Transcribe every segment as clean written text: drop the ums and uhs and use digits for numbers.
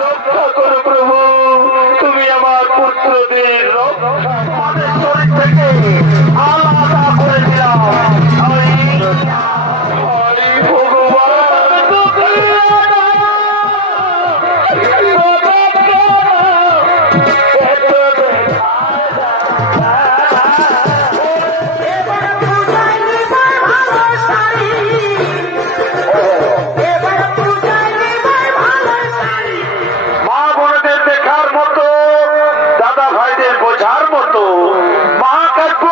রক্ষা করো প্রভু, তুমি আমার পুত্রদের আমাদের শরীর থেকে আলাদা করে দিলাম। বোঝার মতো মহাকাব্য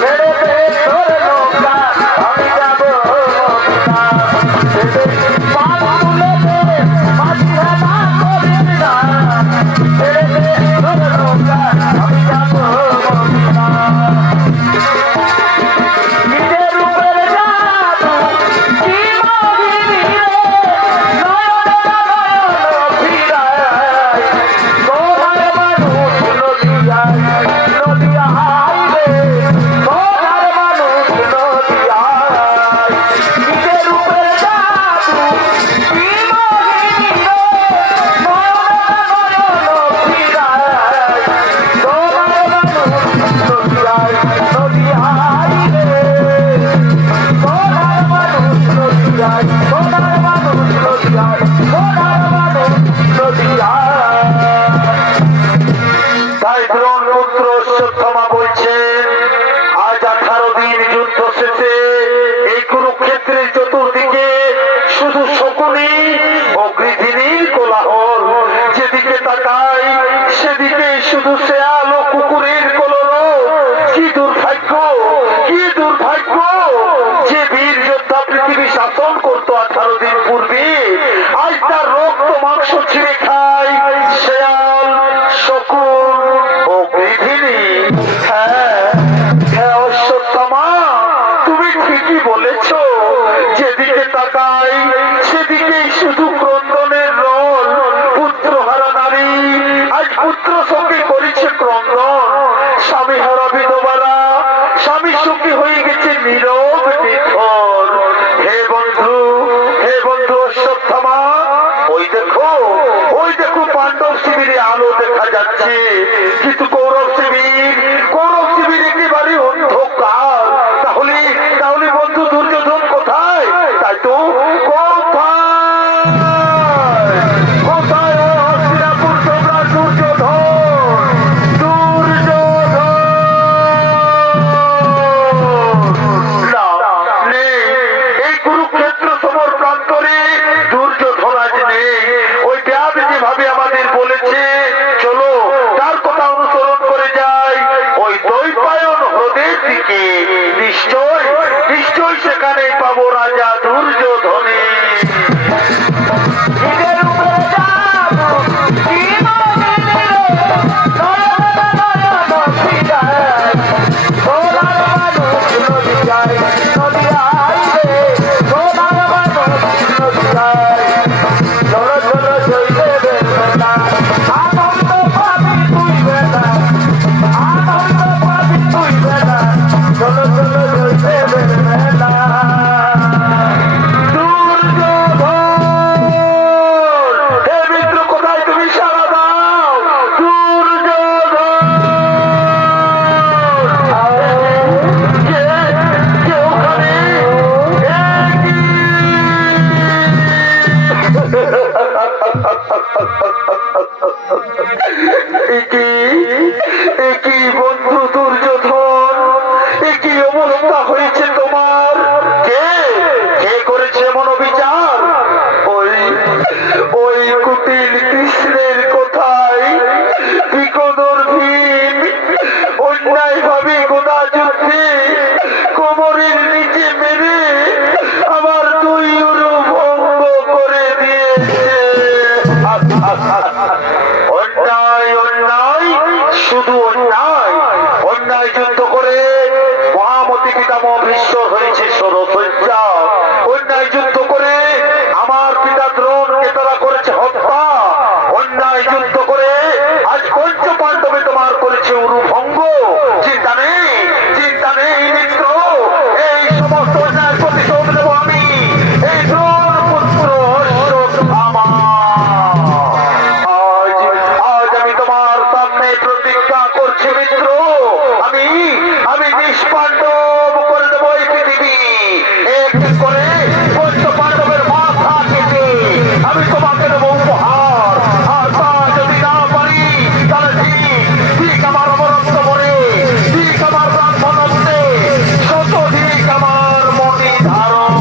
ছেড়ে দে তোর নৌকা আমি যাব মদিনা ছেড়ে পাল তুলে দে মাঝি হেলা করে না ছেড়ে দে তোর নৌকা আমি যাব মদিনা নিজের উপরে জাদু কি মোহিনী রে নয়ন নয়ন ফিরায় সোনার মানুষ নদিয়ায় নদিয়ায় রে সোনার মানুষ নদিয়ায় নিজের উপরে জাদু কি মোহিনী রে নয়ন নয়ন ফিরায় সোনার মানুষ নদিয়ায় নদিয়ায় রে সোনার মানুষ নদিয়ায় সোনার মানুষ নদিয়ায় সোনার মানুষ নদিয়ায় তাই দ্রোণ পুত্র অশ্বত্থামা বলছেন আজ 18 দিন যুদ্ধ শেষে এই কুরুক্ষেত্রের চতুর্দিকে শুধু শকুনি ও গৃধিনীর কোলাহল যেদিকে তাকাই সেদিকে শুধু শেয়াল ও কুকুরের কলরব কি দুর্ভাগ্য কি দুর্ভাগ্য যে বীর যোদ্ধা পৃথিবী শাসন করতো 18 দিন পূর্বে আজ তার রক্ত মাংস ছিঁড়ে খায় শেয়াল শকুন ও গৃধিনী হ্যাঁ হ্যাঁ অশ্বত্থামা তুমি ঠিকই বলেছ যেদিকে তাকাই সেদিকেই শুধু ক্রন্দনের রোল পুত্রহারা নারী আজ পুত্র শোকে করেছে ক্রন্দন স্বামী হারা বিধবারা স্বামী সুখী হয়ে গেছে নীরব নিথর হে বন্ধু অশ্বত্থামা ওই দেখো পাণ্ডব শিবিরে আলো দেখা যাচ্ছে কিন্তু কৌরব শিবির একেবারে অন্ধকার তাহলে বন্ধু দুর্যোধন কোথায় তাই তো কোথায় হস্তিনাপুর সম্রাট দুর্যোধন নেই এই কুরুক্ষেত্র সমর প্রান্তরে দুর্যোধন আজ নেই ওই ব্যাস যেভাবে আমাদের বলেছে চলো তার কথা অনুসরণ করে যাই ওই দৈপায়ন হ্রদের দিকে নিশ্চয় সেখানে পাবো রাজা দুর্যোধনে নিজের উপরে জাদু কি মোহিনী রে নয়ন নয়ন ফিরায় সোনার মানুষ নদিয়ায় নদিয়ায় রে সোনার মানুষ নদিয়ায় চলো চলো জইবে বেলা আনন্দ পাবি তুই বেলা আনন্দ পাবি তুই বেলা চলো চলো জইবে বেলা দুর্যোধন হে মিত্র কোথায় তুমি সারা দাও দুর্যোধন কে ওখানে একই বন্ধু দুর্যোধন একই অবস্থা হয়েছে তোমার কে করেছে মনোবিচার ওই কুটিল কৃষ্ণের কথায় বিকদর ভীম অন্যায় ভাবে গোদা যুদ্ধে কোমরের নিচে মেরে আমার দুই উরু ভঙ্গ করে দিয়েছে অন্যায় শুধু অন্যায় যুদ্ধ করে মহামতি পিতামহ ভীষ্ম হয়েছে সরসজ্জা অন্যায় যুদ্ধ করে আমার পিতা দ্রোণকে তারা করেছে হত্যা অন্যায় যুদ্ধ করে আজ পঞ্চ পাণ্ডবে তোমার করেছে উরুভঙ্গ চিন্তা নেই মিত্র এই সমস্ত অন্যায় প্রতিশোধ নেব আমি এই দ্রোণ পুত্র অশ্বত্থামা আজ আমি তোমার সামনে প্রতিজ্ঞা করছি মিত্র আমি নিষ্পাণ্ডব করে দেবো এই পৃথিবী একটি করে পঞ্চ পাণ্ডবের মাথা কেটে আমি তোমাকে দেবো উপহার আর তা যদি না পারি তাহলে ঠিক আমার অমরত্ব মনে ঠিক আমার ব্রাহ্মণত্বে শতধিক আমার মনি ধারণ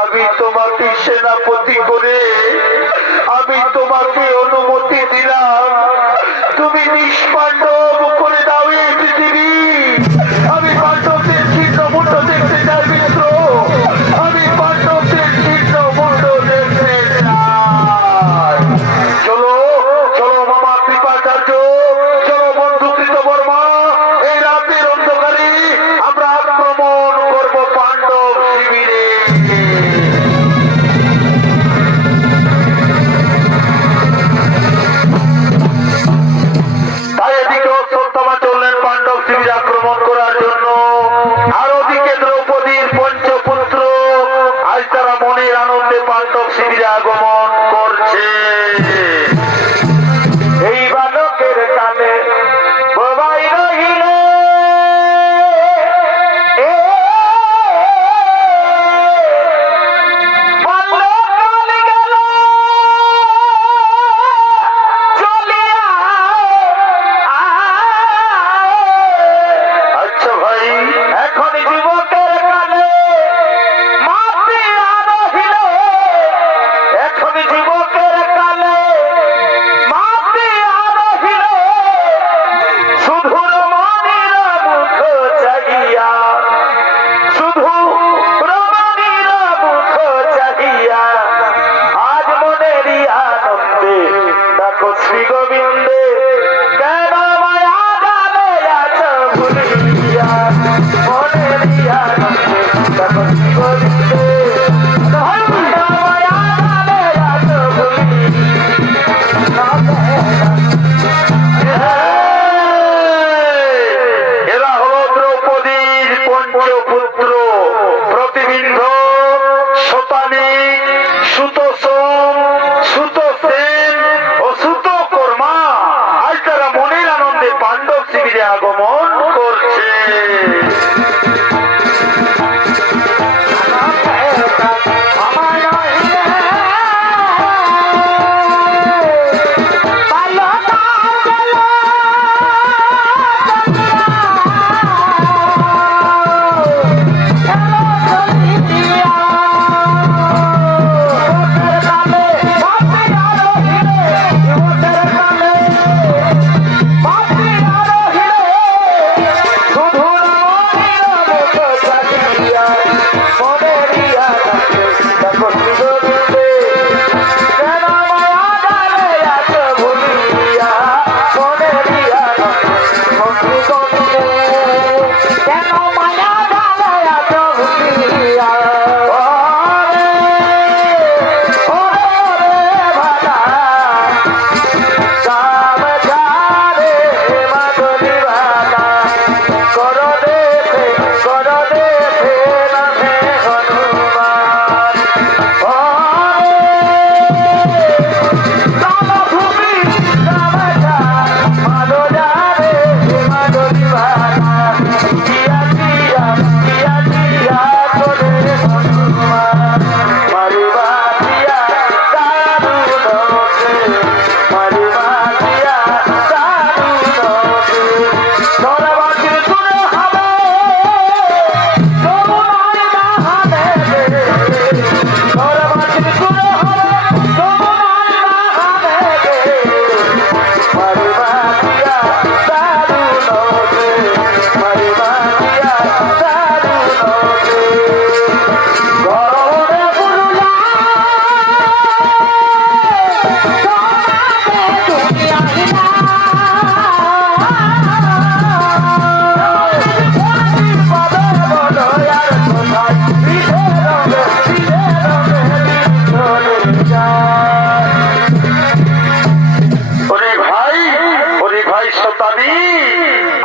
আমি তোমাকে সেনাপতি করে আমি তোমাকে অনুমতি দিলাম তুমি নিষ্পাণ্ডব আক্রমণ করার জন্য। আর ওদিকে দ্রৌপদীর পঞ্চপুত্র আজ তারা মনের আনন্দে পাণ্ডব শিবিরে আগমন করছে। এই বালকের কানে বোবাই রহিলে শ্রী গোবিন্দে কেন মায়া জালে আছো ভুলিয়া মনে দিয়া দেখো শ্রী গোবিন্দে মায়া জালে আছো এরা হলো দ্রৌপদীর পঞ্চপুত্র প্রতিবিম্ব, শতানিক, সুতোষম, সুতোষেন ও সুতকর্মা আজ তারা মনের আনন্দে পাণ্ডব শিবিরে আগমন করছে।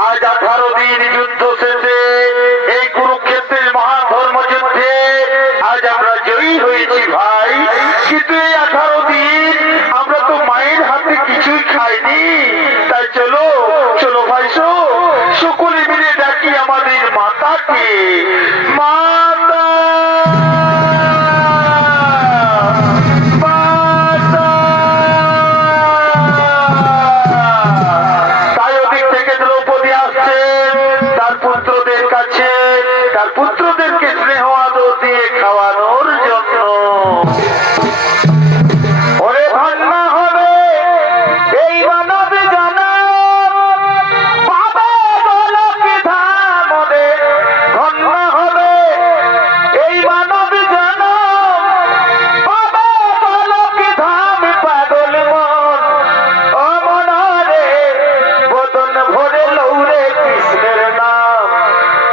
আজ 18 দিন যুদ্ধ শেষে এই কুরুক্ষেত্রের মহাধর্মযুদ্ধে আজ আমরা জয়ী হয়েছি ভাই। কিন্তু এই 18 দিন আমরা তো মায়ের হাতে কিছুই খাইনি। তাই চলো চলো ভাই, সকলে মিলে ডাকি আমাদের মাতাকে। মাতা তার পুত্রদেরকে স্নেহ আদর দিয়ে খাওয়ানোর জন্য। ওরে ধন্য হবে এই মানব জনম, পাবে গোলক ধাম রে। ধন্য হবে এই মানব জনম, পাবে গোলক ধাম। পাগল মন ও মন রে, বদন ভরে লৌরে কৃষ্ণের নাম।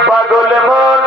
পাগল মন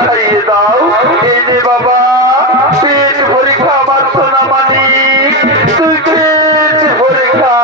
খাইয়ে দাও। এই নে বাবা পেট ভরে খা আমার সোনা মানিক, তুই পেট ভরে খা।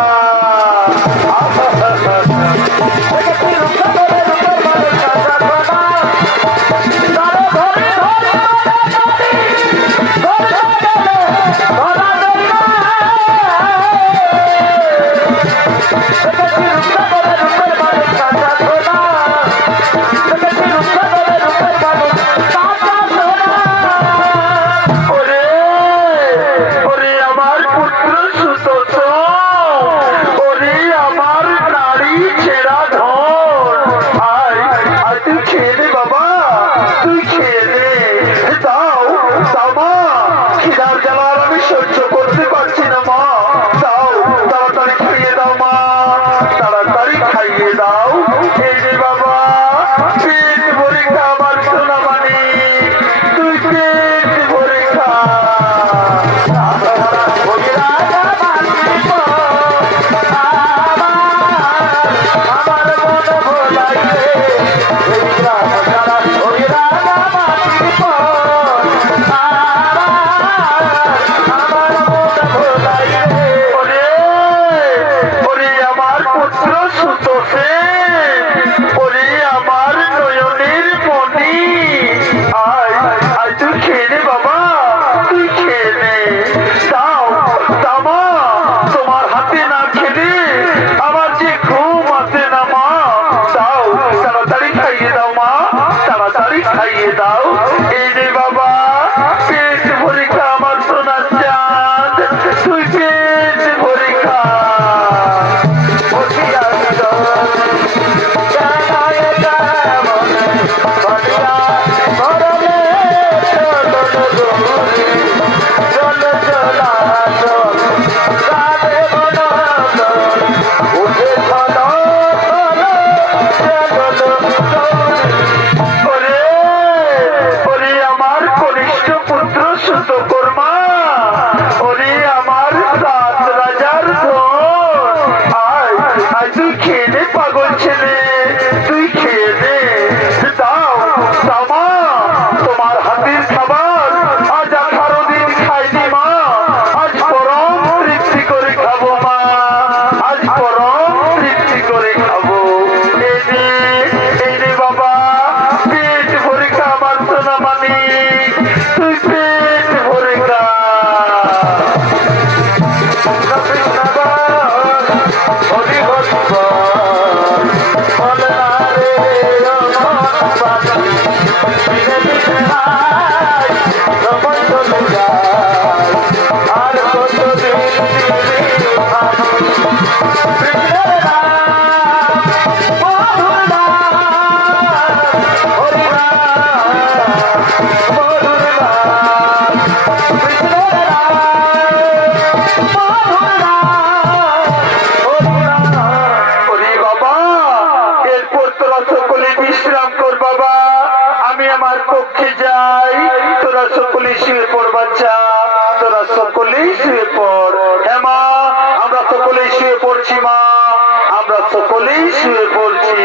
সকলেই শুয়ে পড়ছি।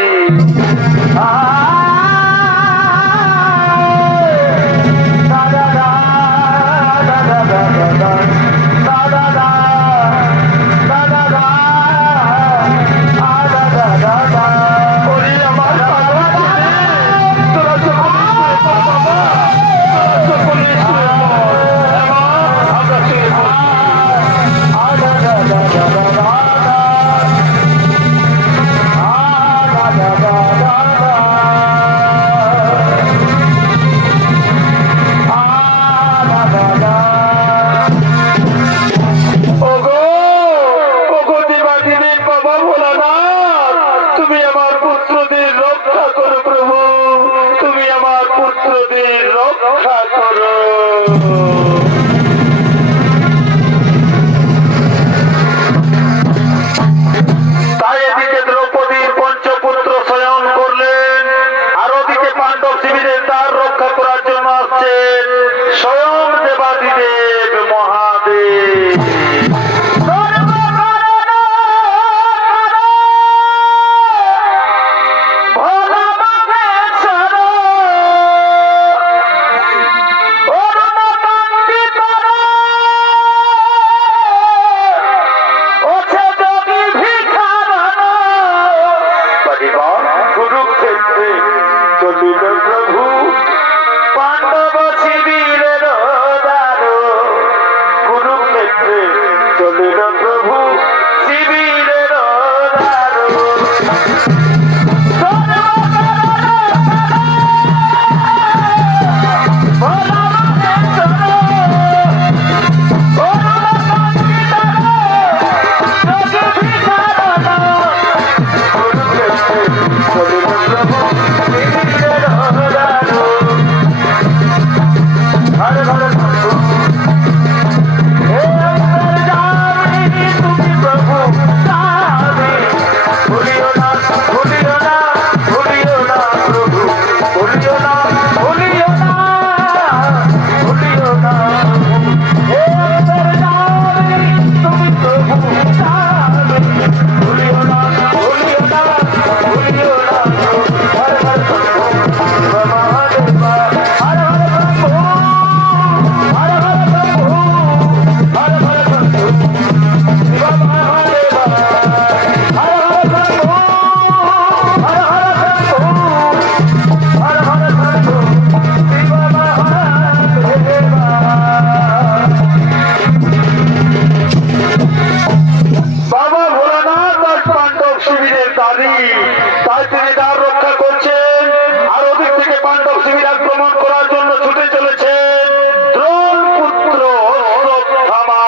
প্রভু পাণ্ডব শিবিরের দারো কুরুক্ষেত্রে চলিল প্রভু শিবিরের দারো বাবা ভোলানাথ আর পাণ্ডব শিবিরের দাবি তাই তিনি দ্বার রক্ষা করছেন আর ওদিক থেকে পাণ্ডব শিবির আক্রমণ করার জন্য ছুটে চলেছে দ্রোণ পুত্র অশ্বত্থামা।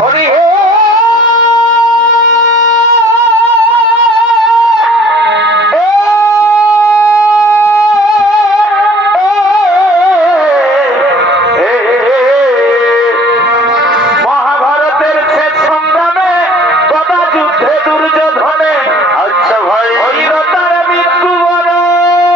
হরি হে মহাভারতের শেষ সংগ্রামে গদা যুদ্ধে দুর্যোধনে আচ্ছা ভাই ভৈরতার মৃত্যু বরণ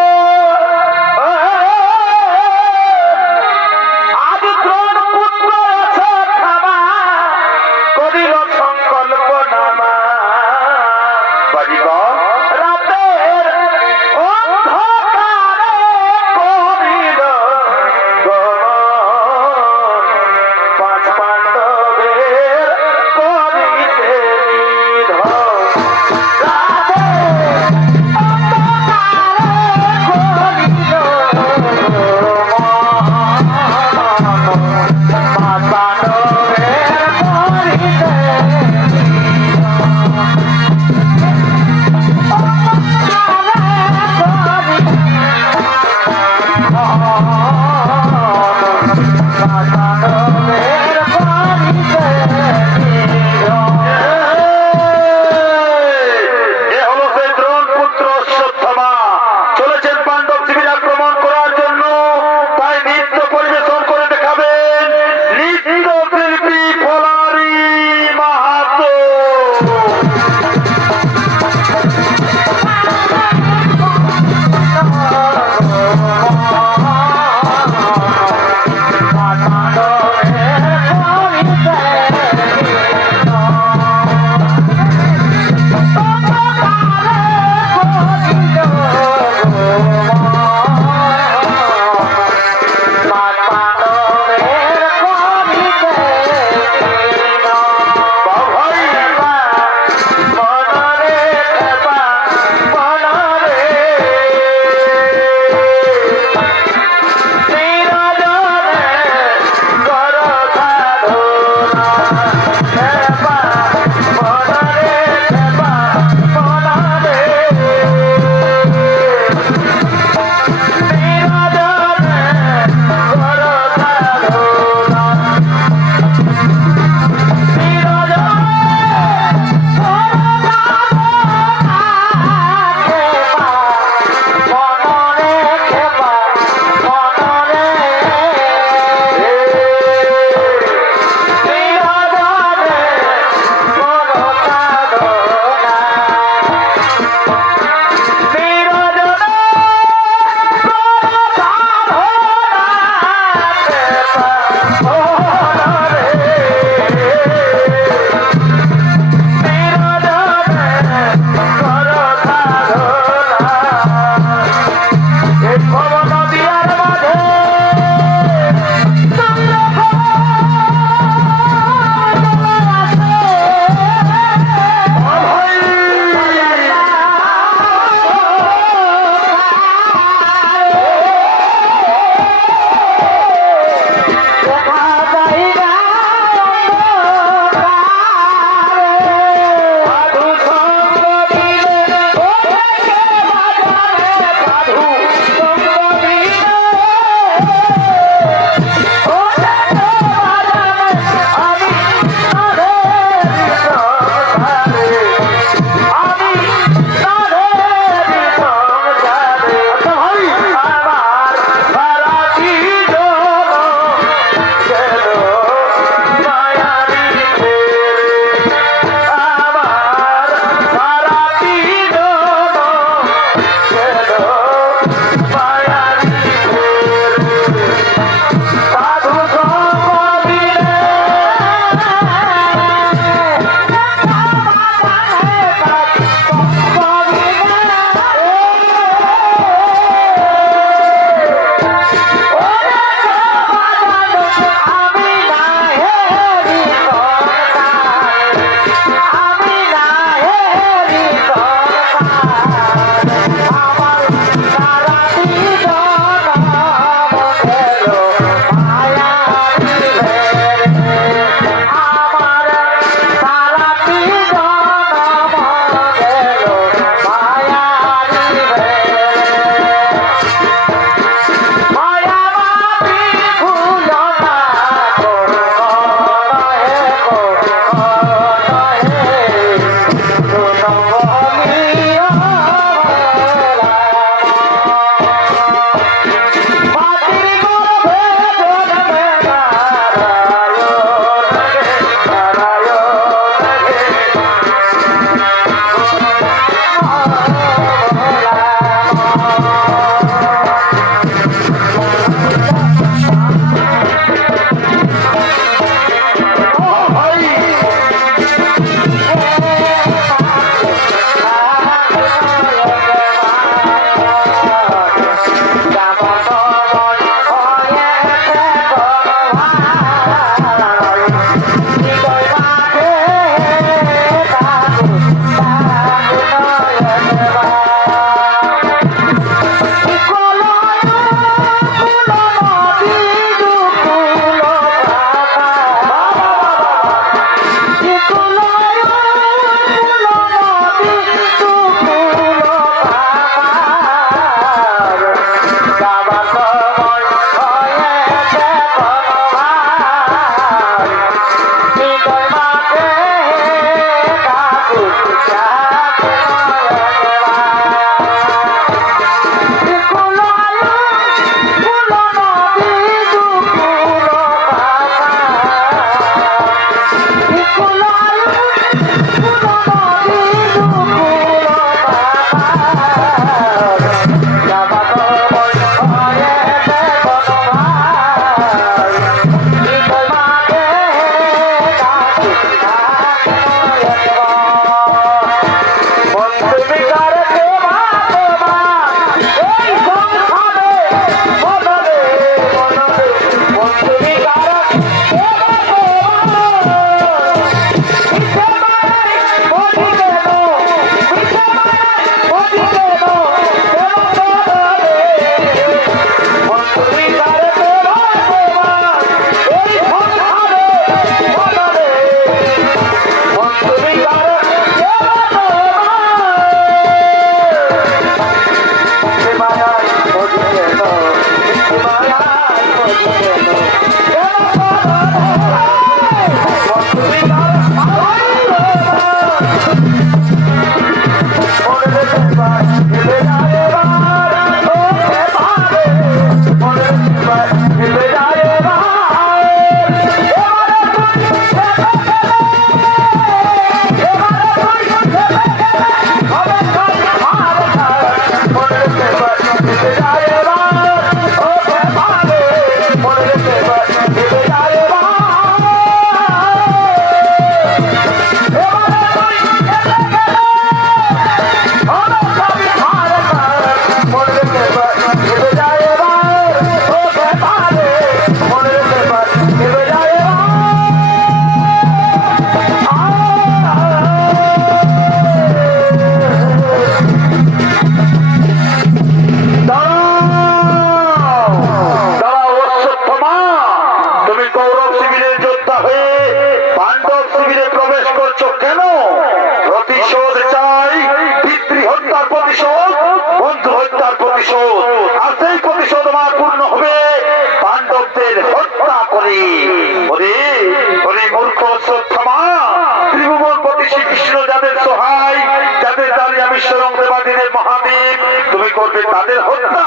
মহাদেব তুমি করবে তাদের হত্যা।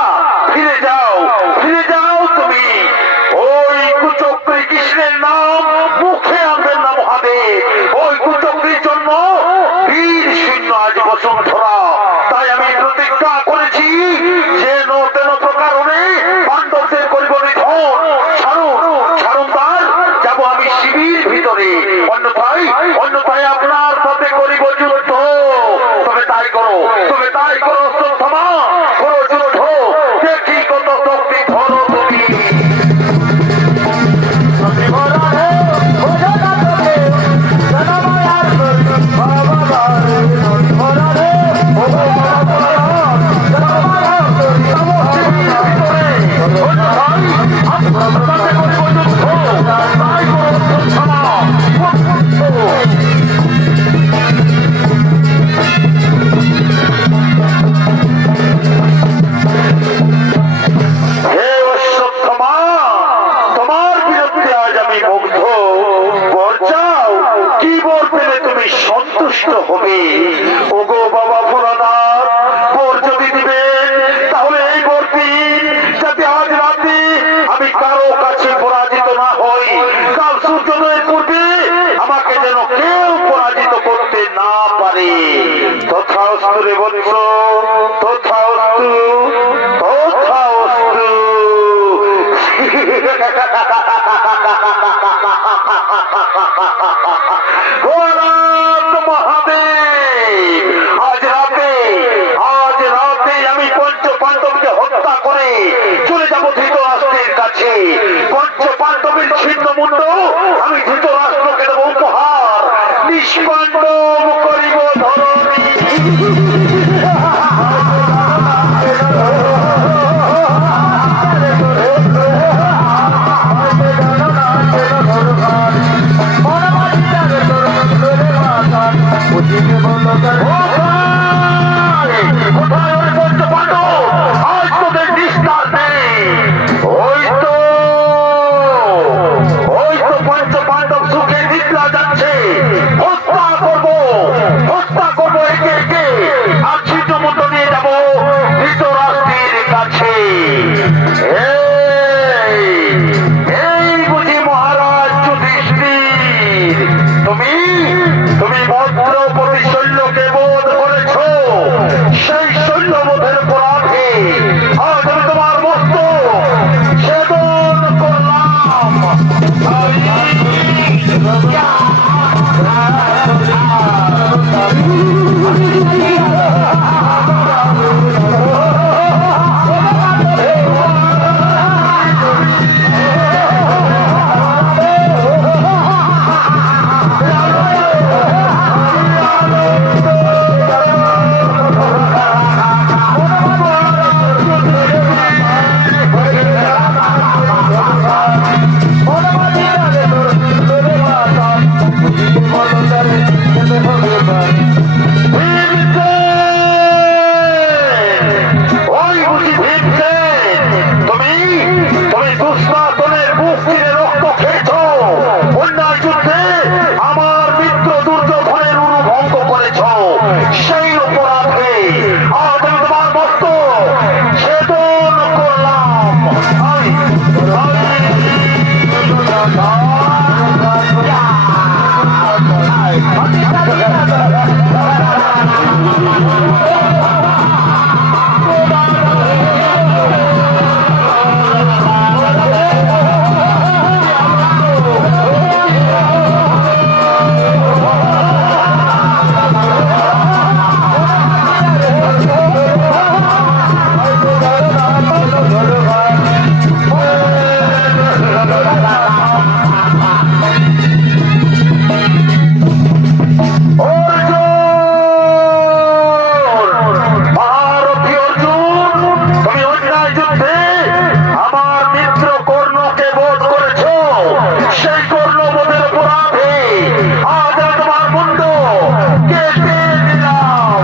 ফিরে যাও, ফিরে যাও, তুমি ওই কুচক্রী কৃষ্ণের নাম মুখে আনবেন না মহাদেব। ওই কুচক্রীর জন্য বীর শূন্য আজ বসুন্ধরা। তাই আমি প্রতিজ্ঞা করেছি যে তেন প্রকারণে পাণ্ডবদের করিব নিধন। ছাড়ুন, ছাড়ুন তার, যাবো আমি শিবির ভিতরে, অন্যথায় আপনার সাথে করিব যুদ্ধ। তবে তাই করো, তবে তাই করো, শ্রদ্ধা করো যুদ্ধ। দেখি কত শক্তি ধরো তুমি। সন্তুষ্ট হবে ওগো বাবা ভোলানাথ। বর যদি দিবেন তাহলে এই বরটি যাতে আজ রাতে আমি কারো কাছে পরাজিত না হই। কাল সূর্যোদয়ের পূর্বে আমাকে যেন কেউ পরাজিত করতে না পারে। তথাস্তু রে বৎস, তথাস্তু, তথাস্তু। মহাদেব আজ রাতে আমি পঞ্চ পাণ্ডবকে হত্যা করে চলে যাবো ধৃতরাষ্ট্রের কাছে। পঞ্চ পাণ্ডবের ছিন্ন মুন্ড আমি ধৃতরাষ্ট্রকে দেবো উপহার। নিষ্পাণ্ডব করিব ধরণী। তুমি অন্যায় যুদ্ধে আমার মিত্র কর্ণকে বধ করেছ। সেই কর্ণবোধের অপরাধে আজ আমি তোমার মুন্ড কেটে দিলাম।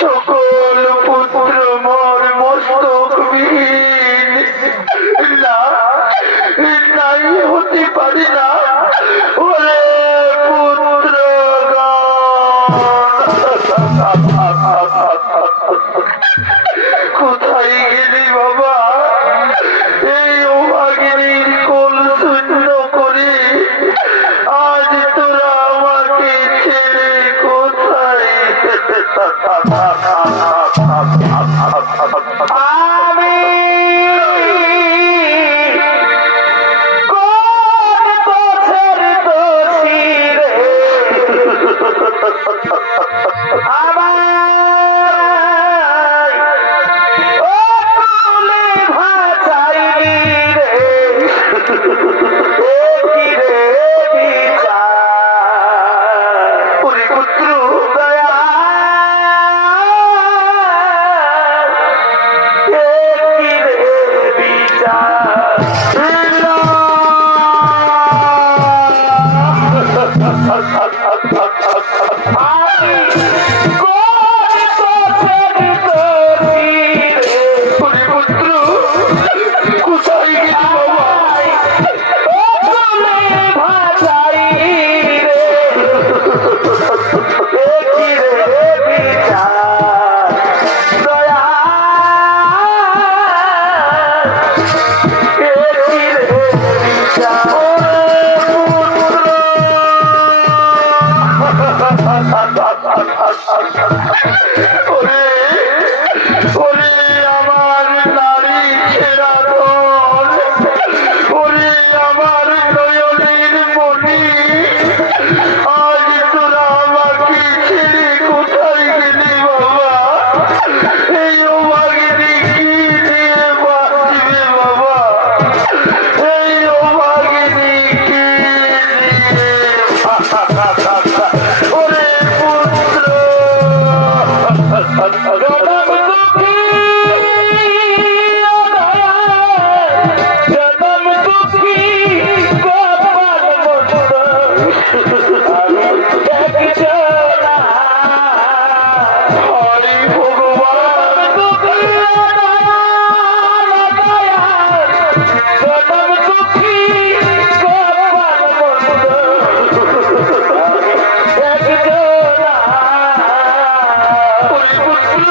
সকল পুত্র মোর মস্তক বিহীন না নাই হতে পারি না। ওরে পুত্র কোথায় গেলি বাবা? এই অভাগিনীর কোল শূন্য করে আজ তোরা আমাকে ছেড়ে কোথায়? আমি কোন আমি ছেড়া ধন ওরে আমার নয়নের মনি আজ তোরা আমাকে ছেড়ে কোথায় গেলি বাবা এই অভাগিনী কি দিয়ে বাঁচবে বাবা এই অভাগিনী কি ওরে পুত্র জনম দুঃখী জনম দুঃখী গোপাল মন্দ একজনা হরি ভগবান দুঃখী জনম দুঃখী গোপাল মন্দ একজনা হরি পুত্র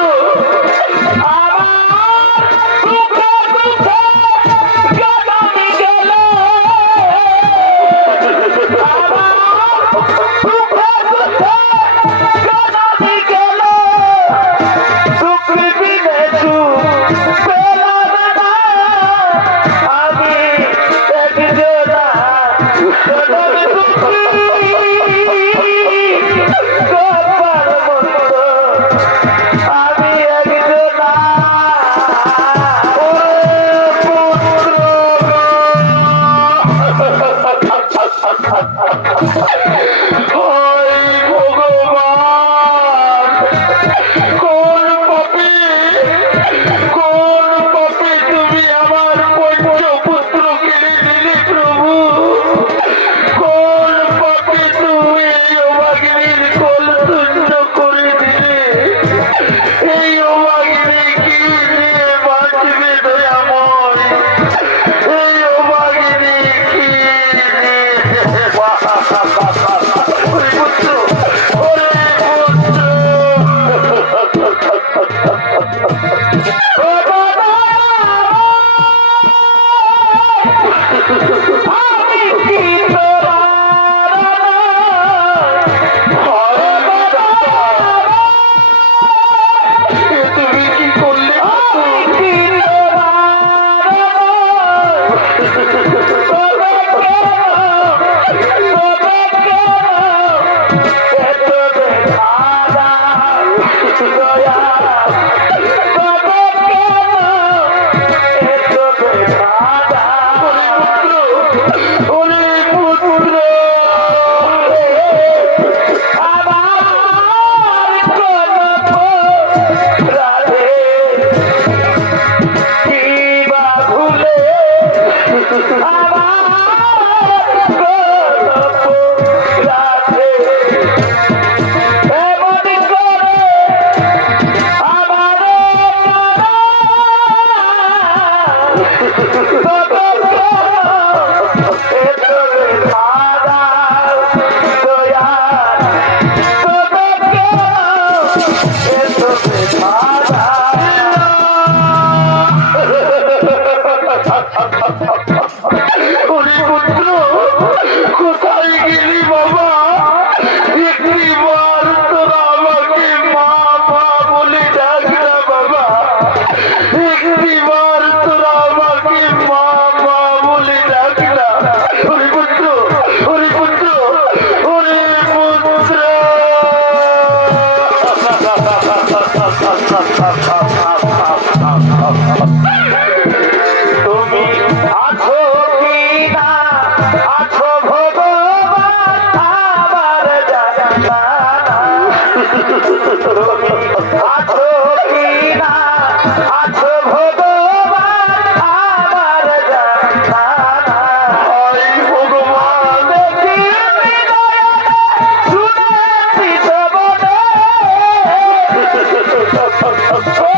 Oh,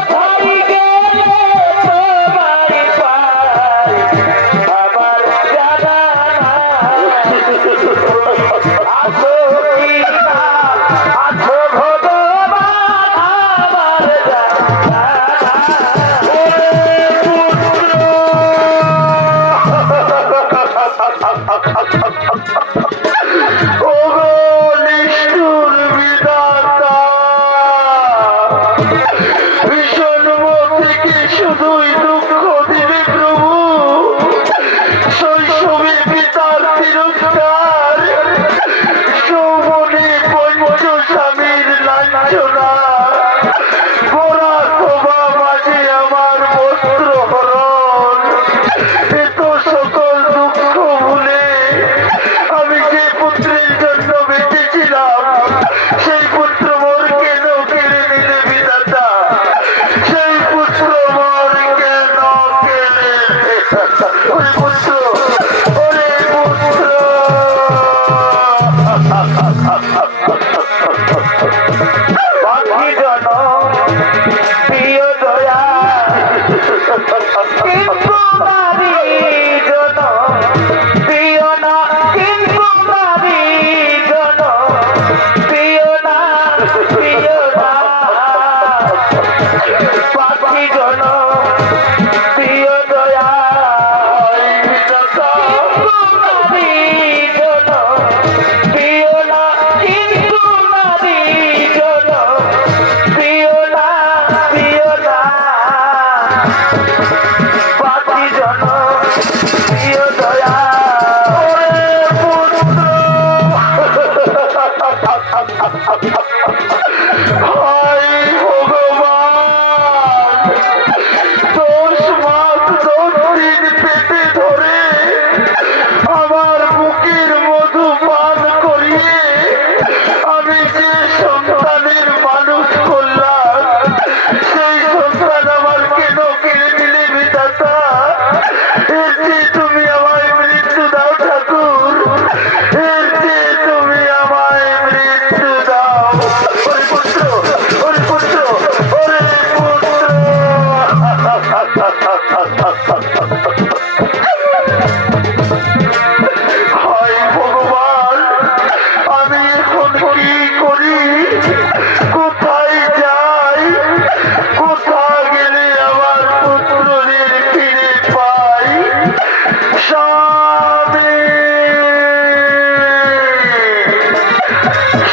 হায় ভগবান, আমি এখন কি করি? কোথায় যাই? কোথায় গেলে আমার পুত্রদের ফিরে পাই? স্বামী,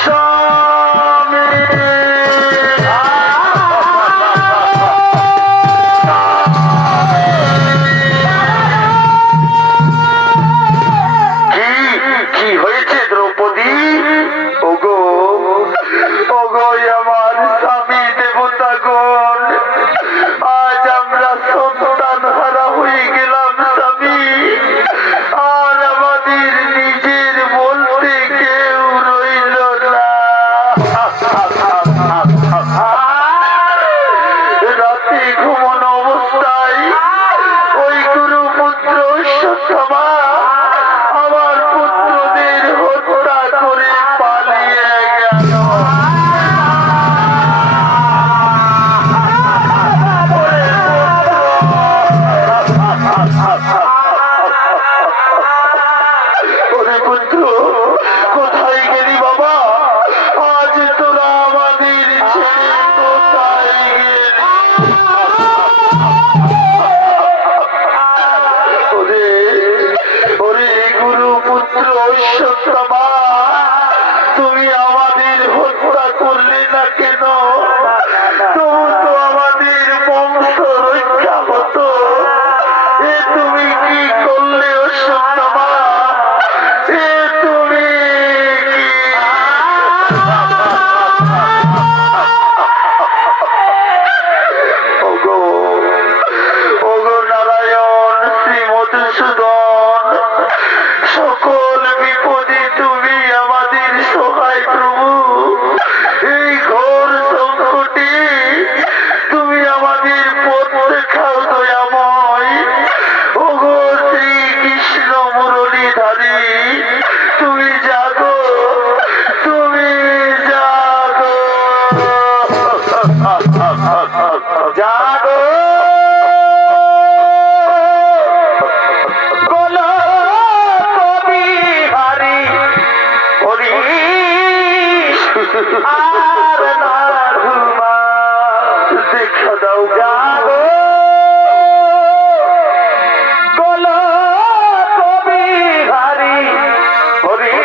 স্বামী। কি হয়েছে দ্রৌপদী? ওগো, ওগো আমার স্বামী দেবতাগণ, আজ আমরা সন্তান হারা হয়ে গেলাম স্বামী। আর আমাদের নিজের বলতে কেউ রইল না। রাতে ঘুমানো অবস্থায় ওই গুরুপুত্র অশ্বত্থামা আমার পুত্রদের হত্যা করে পালিয়ে গেল। ওরে পুত্র, কোথায় গেলি বাবা? আজ তোরা আমাদের ছেড়ে কোথায় গেলি? ওরে, ওরে গুরুপুত্র অশ্বত্থামা, তুমি আমাদের হত্যা করলে না কেন? তবু তো আমাদের বংশ রক্ষা হতো। এ তুমি কি করলে অশ্বত্থামা? এ তুমি কি? ওগো, ওগো নারায়ণ শ্রী মধুসূদন, সকল বিপদে তুমি আমাদের সহায় প্রভু। এই ঘোর সংকটে তুমি আমাদের পথ দেখাও দয়াময়। ওগো শ্রীকৃষ্ণ মুরলীধারী, তুমি জাগো, তুমি জাগো, জাগো। বলো কবি হারি হরি আর না ঘুমা, দেখা দাও জাগো। বলো কবি হারি হরি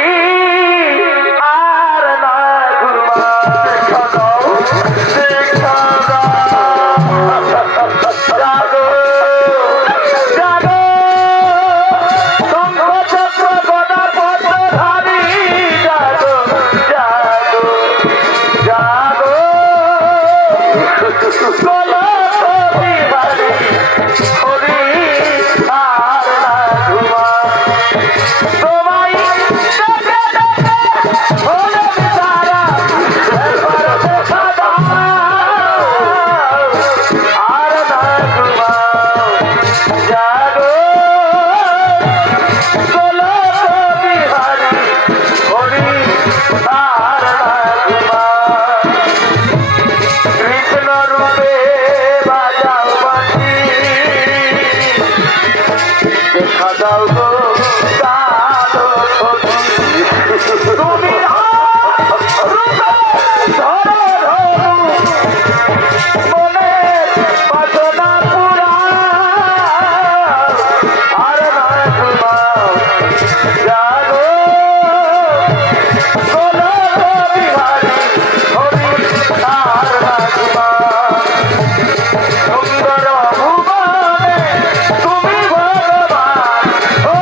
আর না ঘুমা, দেখা দাও, দেখা দাও। জাগো, জাগো, শঙ্খ চক্র গদা পদ্মধারী, জাগো, জাগো, জাগো। বলো কবি হারি হরি আর না ঘুমা, তোমায় ডেকে ডেকে হলো বিচারা, একবার দেখা দাও আর না ঘুমা, জাগো। বলো কবি হারি হরি আর না ঘুমা, কৃষ্ণ রূপে বাজাও বাঁশি, দেখা দাও গো কালো ছবি। তুমি ধরো ধরো মনে বাসনা পুরা আর না ঘুমাও, জাগো। বলো কবি হারি হরি আর না ঘুমাও, সুন্দর ভুবনে তুমি ভগবান, ও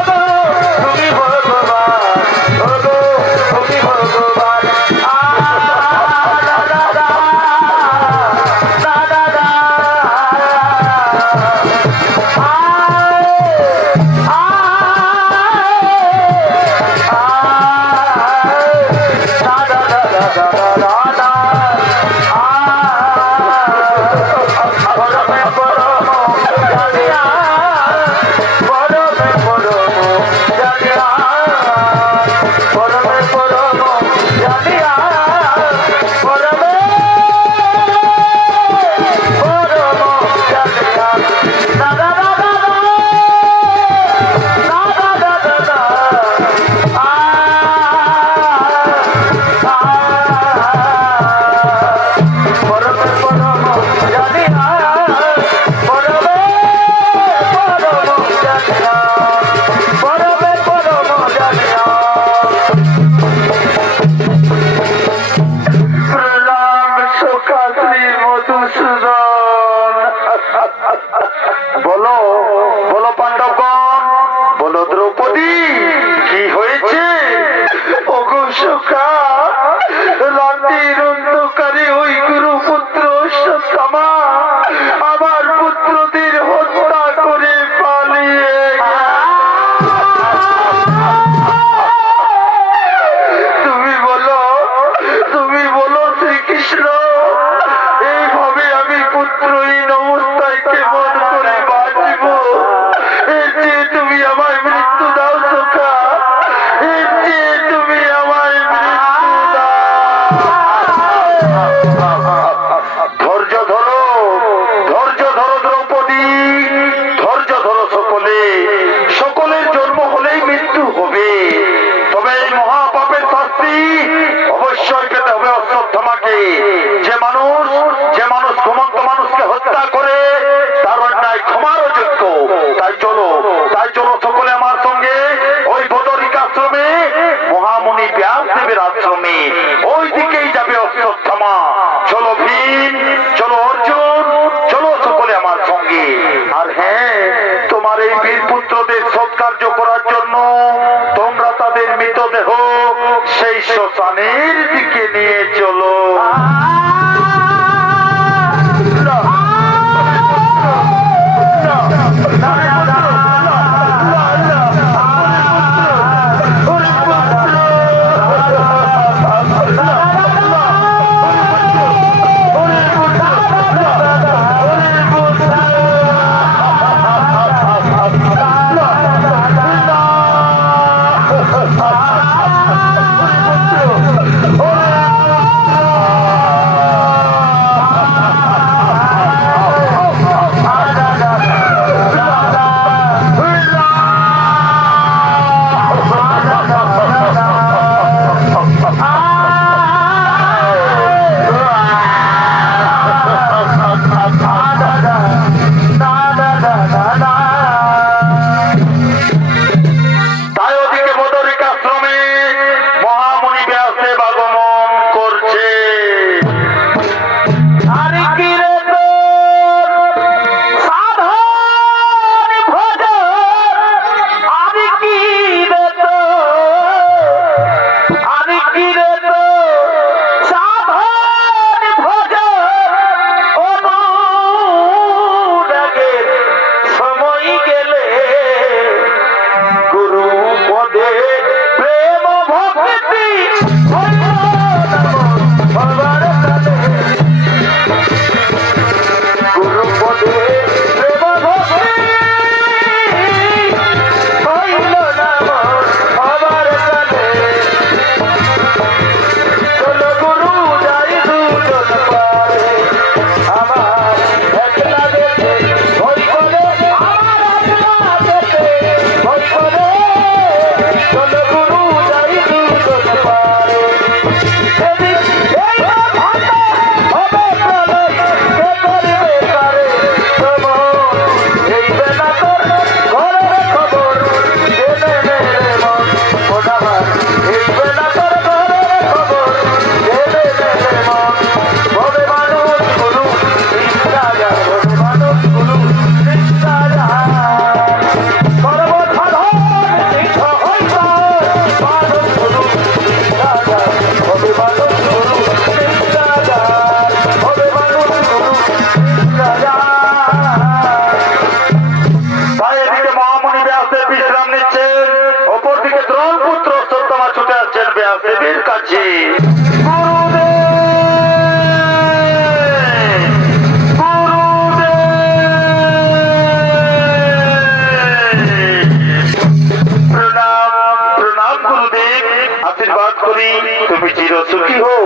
বলো বলো পাণ্ডবগণ, বলো দ্রৌপদী, কি হয়েছে? ওগো সখা, রাতের অন্ধকারে ওই গুরুপুত্র অশ্বত্থামা আমার পুত্রদের হত্যা করে পালিয়ে তুমি বলো শ্রীকৃষ্ণ, এইভাবে আমি পুত্রহীন অবস্থায় কেমন করে বাঁচব? এর চেয়ে তুমি আমায় মৃত্যু দাও সখা, এর চেয়ে তুমি আমায় মৃত্যু দাও। ধৈর্য ধরো, ধৈর্য ধরো দ্রৌপদী, ধৈর্য ধরো। সকলের জন্ম হলেই মৃত্যু হবে, তবে এই মহাপাপের শাস্তি অবশ্যই পেতে হবে অশ্বত্থামাকে। যে মানুষ ঘুমন্ত মানুষকে হত্যা করে তার অন্যায় ক্ষমারও যোগ্য। তাই চলো সকলে আমার সঙ্গে ওই বদরিকাশ্রমে, মহামুনি ব্যাসদেবের আশ্রমে, ওই দিকেই যাবে অশ্বত্থামা। চলো ভীম, চলো অর্জুন, চলো সকলে আমার সঙ্গে। আর হ্যাঁ, তোমার এই বীর পুত্রদের সৎকার্য করার জন্য তোমরা তাদের মৃতদেহ সেই শ্মশানের দিকে নিয়ে চলো। ব্যাসদেবের কাছে। আশীর্বাদ করি তুমি চিরসুখী হও।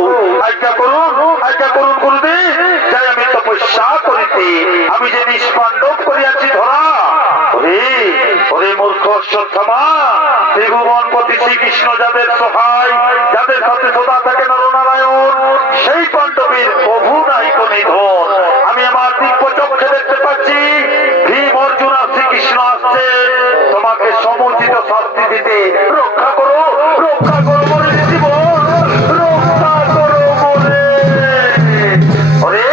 আজ্ঞা করুন গুরুদেব, যাই আমি তপস্যা করিতে। আমি যে নিষ্পাণ্ডব করিয়াছি ধরা। ওরে মূর্খ অশ্বত্থামা, ত্রিভুবনপতি শ্রীকৃষ্ণ যাদের সহায়, যাদের সাথে সদা থাকে নরনারায়ণ, সেই পাণ্ডবের প্রভু নায়িক নিধন। আমি আমার দিব্য চক্ষে দেখতে পাচ্ছি ভীম, অর্জুন আর শ্রীকৃষ্ণ আসছে। শাস্তি দিতে। রক্ষা করো বলে জীবন রক্ষা করো বলে। ওরে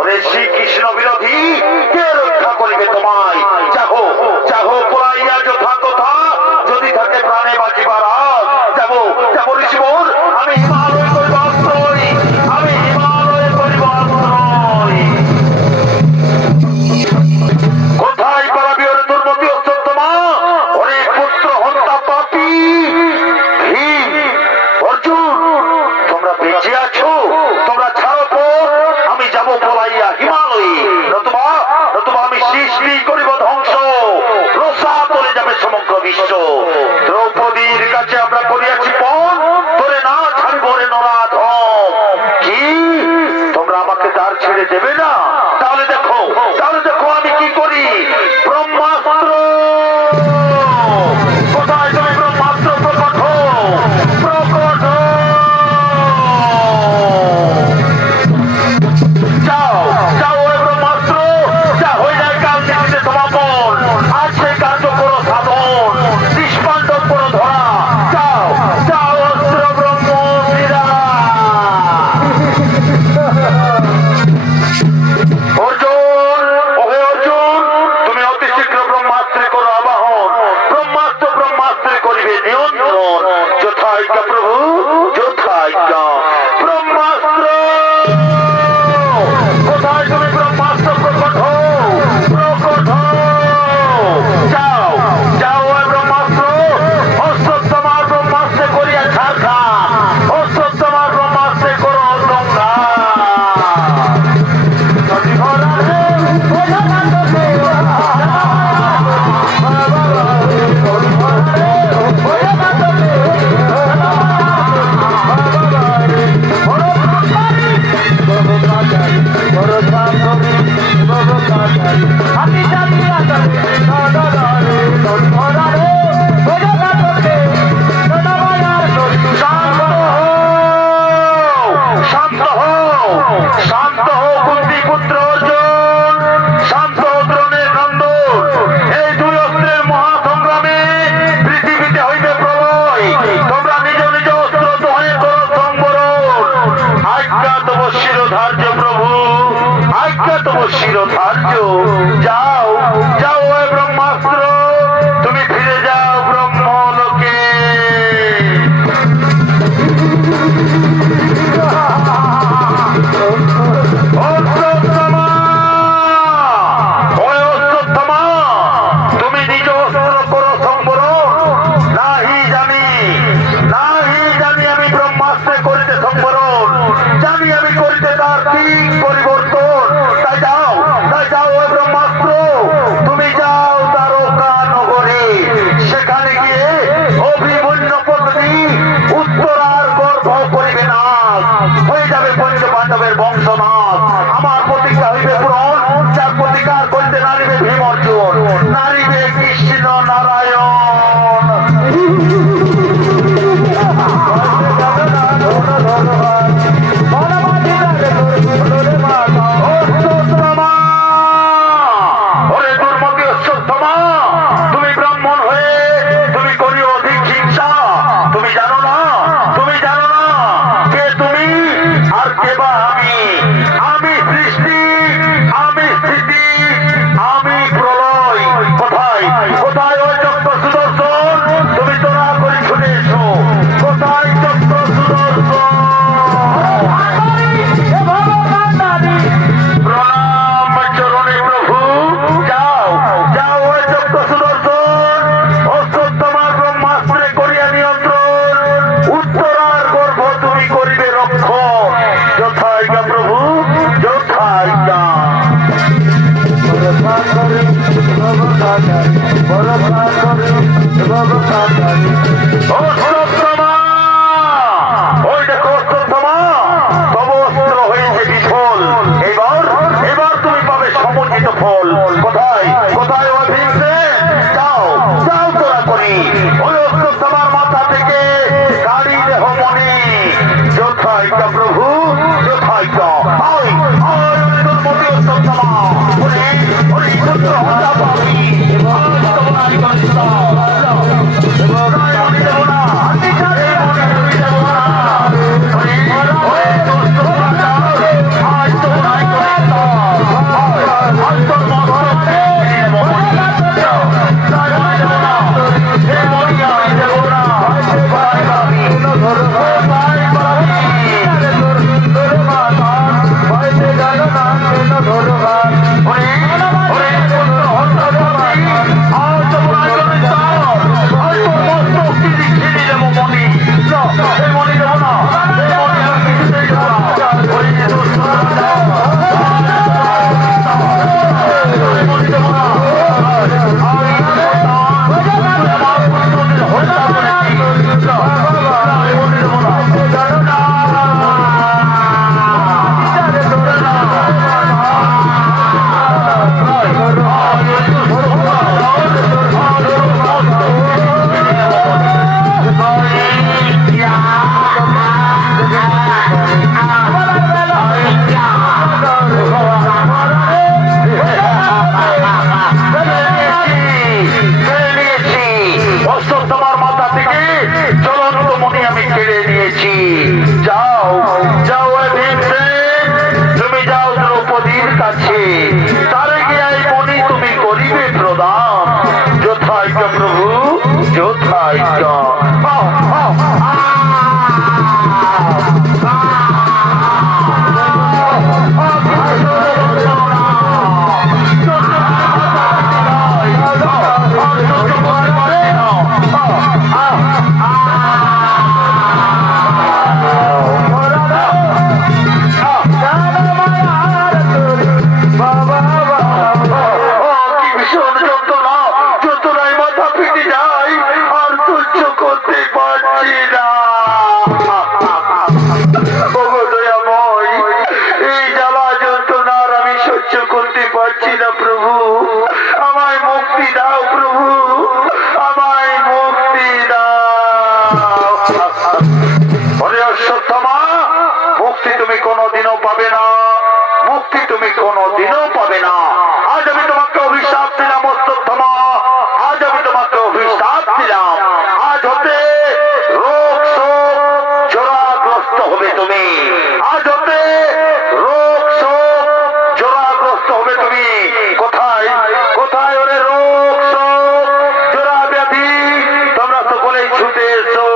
ওরে শ্রীকৃষ্ণ বিরোধী, কে রক্ষা করিবে তোমায়? চাহো পড়াইয়া যথা কথা, যদি থাকে প্রাণে বাঁচিবার আস। যাবো ঋষিবর, আমি হিমালয় করিব আশ্রয়, আমি হিমালয় করিব আশ্রয়। কোথায় পালাবি ওরে দুর্মতি অশ্বত্থমা? ওরে পুত্র হত্যা পাপী ভীম, অর্জুন, তোমরা বেঁচে আছো? তোমরা ছাড়ো পথ, আমি যাব পলাইয়া হিমালয়ে। নতুবা আমি সৃষ্টি করিব ধ্বংস, রসা চলে যাবে সমগ্র বিশ্ব। দ্রৌপদীর কাছে আমরা করিয়াছি পণ, তোরে না ছাড়ব রে নরাধম। কি তোমরা আমাকে দ্বার ছেড়ে দেবে না? তাহলে দেখো আমি কি করি। ব্রহ্মাস্ত্র, কোথায় তুমি ব্রহ্মাস্ত্র? প্রকট যাও ওই ব্রহ্মাস্ত্র, যা হয়ে যায় কাল দিতে সমাপন। আজ সেই কার্য করো সাধন, নিষ্পাণ্ডব করো ধরা। যাও অস্ত্র ব্রহ্মশিরা। অর্জুন, তুমি অতি শীঘ্র ব্রহ্মাস্ত্রে করো আবাহন। ব্রহ্মাস্ত্রে করিবে নিয়ন্ত্রণ। যথাজ্ঞা প্রভু, যথাজ্ঞা। ব্রহ্মাস্ত্র, কোথায় তুমি ব্রহ্মাস্ত্র? প্রকট যাও ওই ব্রহ্মাস্ত্র, অশ্বত্থমার ব্রহ্মাস্ত্রে করিয়া ছাড়খাম। অশ্বত্থমার ব্রহ্মাস্ত্রে করো সংগ্রাম। শান্ত হও কুন্তি পুত্র অর্জুন, শান্ত হও দ্রোণের নন্দন। এই দুই অস্ত্রের মহাসংগ্রামে পৃথিবীতে হইবে প্রলয়। তোমরা নিজ নিজ অস্ত্র দোহে করো সংবরণ। আজ্ঞা তব শিরোধার্য প্রভু, আজ্ঞা তব শিরোধার্য। যাও ওই ব্রহ্মাস্ত্র, তুমি ফিরে যাও ব্রহ্মলোকে। তুমি নিজ অস্ত্র করো সংবরণ। নাহি জানি আমি ব্রহ্মাস্ত্রে করিতে সংবরণ, জানি আমি করিতে তার ঠিক পরিবর্তন। তাই যাও ওই ব্রহ্মাস্ত্র, তুমি যাও দ্বারকা নগরে। সেখানে গিয়ে অভিমন্যু পত্নী উত্তরার গর্ভ করিবে না, হয়ে যাবে পঞ্চ পাণ্ডবের বংশনাথ। আমার প্রতিজ্ঞা হইবে পূরণ, যার প্রতিকার করিতে নারিবে ভীম অর্জুন, নারিবে কৃষ্ণ নারায়ণ। ওরে দুর্মতি অশ্বত্থমা, তুমি ব্রাহ্মণ হয়ে তুমি করিও অধিক হিংসা। তুমি জানো না কে তুমি আর কে বা আমি। আমি সৃষ্টি, আমি স্থিতি, আমি প্রলয়। কোথায় ওই চক্র সুদর্শন? চ প্রভু, যথাই চ। মুক্তি তুমি কোনোদিনও পাবে না, মুক্তি তুমি কোনোদিনও পাবে না। আজ আমি তোমাকে অভিশাপ দিলাম অশ্বত্থামা, আজ আমি তোমাকে অভিশাপ দিলাম। আজ হতে রোগ শোক জরাগ্রস্ত হবে তুমি, আজ হতে রোগ শোক জরাগ্রস্ত হবে তুমি। কোথায় কোথায় ওরে রোগ শোক জরা ব্যাধি, তোমরা সকলেই ছুটে এসো।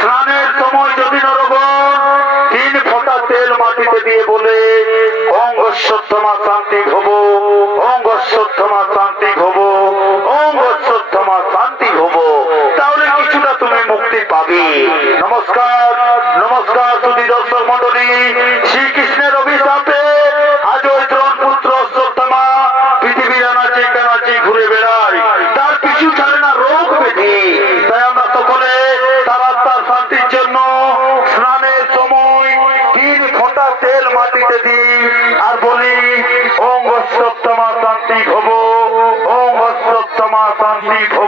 স্নানের সময় যদি নরগণ 3 ফোঁটা তেল মাটিতে দিয়ে বলে অঙ্গশ্বত্থমা শান্তি ভব, অঙ্গশ্বত্থমা শান্তি ভব, অঙ্গশ্বত্থমা শান্তি ভব, তাহলে কিছুটা তুমি মুক্তি পাবে। নমস্কার নমস্কার সুধী দর্শক মন্ডলী, শ্রীকৃষ্ণের অভিশাপে আজ ওই দ্রোণ পুত্র অশ্বত্থামা পৃথিবীর আনাচে কানাচে ঘুরে বেড়ায়, তার পিছু ছাড়ে না রোগ ব্যাধি। তাই আমরা সকলে তার আত্মার শান্তির জন্য স্নানের সময় 3 ফোঁটা তেল মাটিতে দিই আর বলি অঙ্গশ্বত্থমা শান্তি ভব, অঙ্গশ্বত্থমা শান্তি ভব।